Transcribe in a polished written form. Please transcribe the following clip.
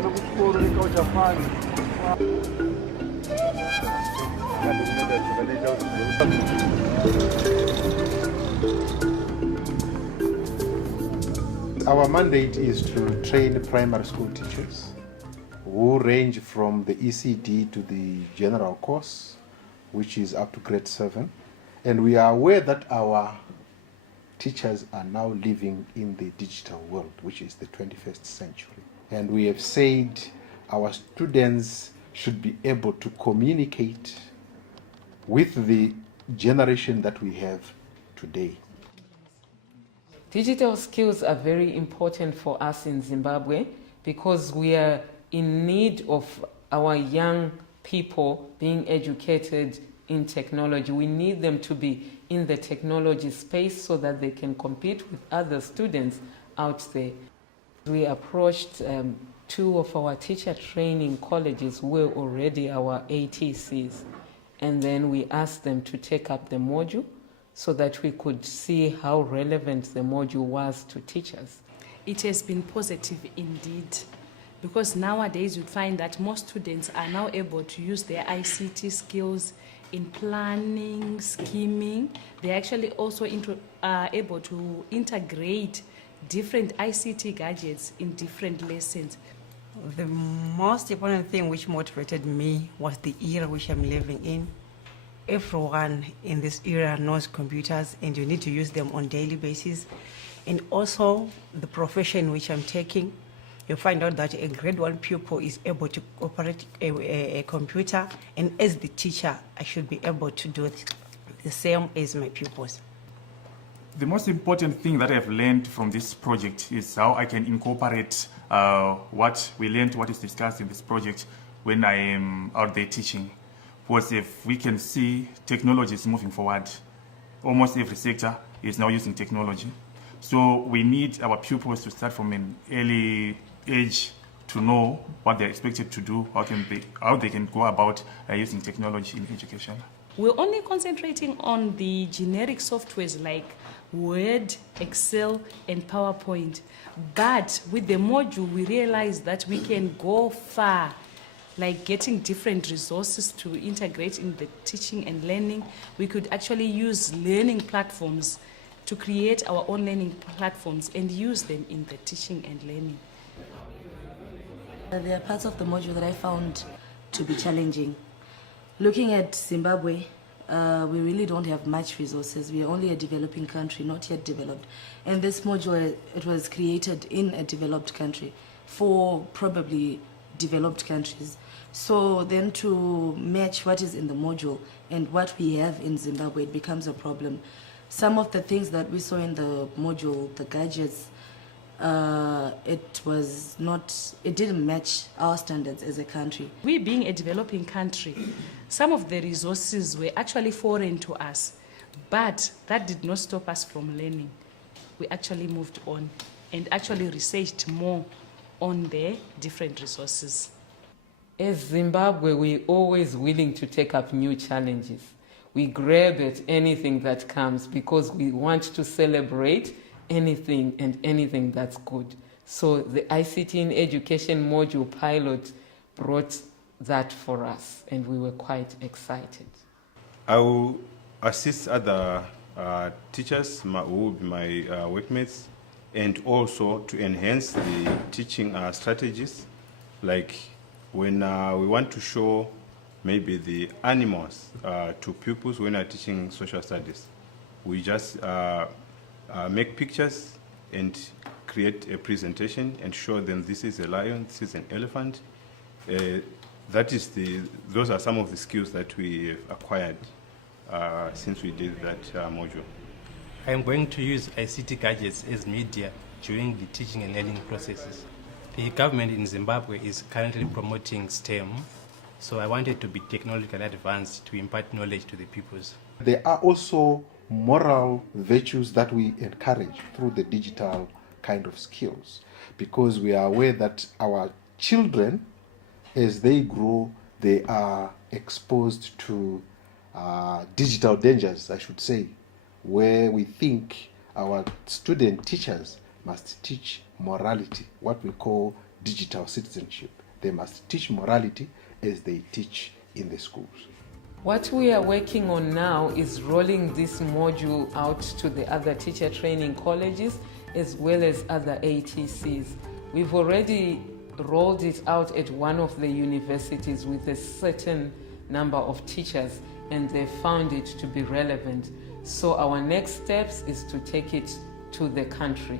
Our mandate is to train primary school teachers who range from the ECD to the general course, which is up to grade 7. And we are aware that our teachers are now living in the digital world, which is the 21st century. And we have said our students should be able to communicate with the generation that we have today. Digital skills are very important for us in Zimbabwe because we are in need of our young people being educated in technology. We need them to be in the technology space so that they can compete with other students out there. We approached 2 of our teacher training colleges who were already our ATCs, and then we asked them to take up the module so that we could see how relevant the module was to teachers. It has been positive indeed, because nowadays you find that most students are now able to use their ICT skills in planning, scheming. They actually also are able to integrate different ICT gadgets in different lessons. The most important thing which motivated me was the era which I'm living in. Everyone in this era knows computers and you need to use them on a daily basis. And also the profession which I'm taking, you find out that a grade 1 pupil is able to operate a computer, and as the teacher, I should be able to do it the same as my pupils. The most important thing that I've learned from this project is how I can incorporate what we learned, what is discussed in this project when I am out there teaching. Because if we can see technology is moving forward, almost every sector is now using technology. So we need our pupils to start from an early age to know what they're expected to do, how they can go about using technology in education. We're only concentrating on the generic softwares like Word, Excel, and PowerPoint. But with the module, we realized that we can go far, like getting different resources to integrate in the teaching and learning. We could actually use learning platforms to create our own learning platforms and use them in the teaching and learning. There are parts of the module that I found to be challenging. Looking at Zimbabwe, we really don't have much resources. We are only a developing country, not yet developed. And this module, it was created in a developed country for probably developed countries. So then to match what is in the module and what we have in Zimbabwe, it becomes a problem. Some of the things that we saw in the module, the gadgets, it didn't match our standards as a country. We being a developing country, some of the resources were actually foreign to us, but that did not stop us from learning. We actually moved on and actually researched more on the different resources. As Zimbabwe, we're always willing to take up new challenges. We grab at anything that comes because we want to celebrate anything and anything that's good. So the ICT in Education module pilot brought that for us, and we were quite excited. I will assist other teachers who will be my workmates, and also to enhance the teaching strategies, like when we want to show maybe the animals to pupils when we are teaching social studies. We just make pictures and create a presentation and show them this is a lion, this is an elephant. Those are some of the skills that we acquired since we did that module. I am going to use ICT gadgets as media during the teaching and learning processes. The government in Zimbabwe is currently promoting STEM, so I wanted to be technologically advanced to impart knowledge to the pupils. There are also moral virtues that we encourage through the digital kind of skills, because we are aware that our children, as they grow, they are exposed to digital dangers, I should say, where we think our student teachers must teach morality, what we call digital citizenship. They must teach morality as they teach in the schools. What we are working on now is rolling this module out to the other teacher training colleges as well as other ATCs. We've already rolled it out at one of the universities with a certain number of teachers, and they found it to be relevant. So our next steps is to take it to the country.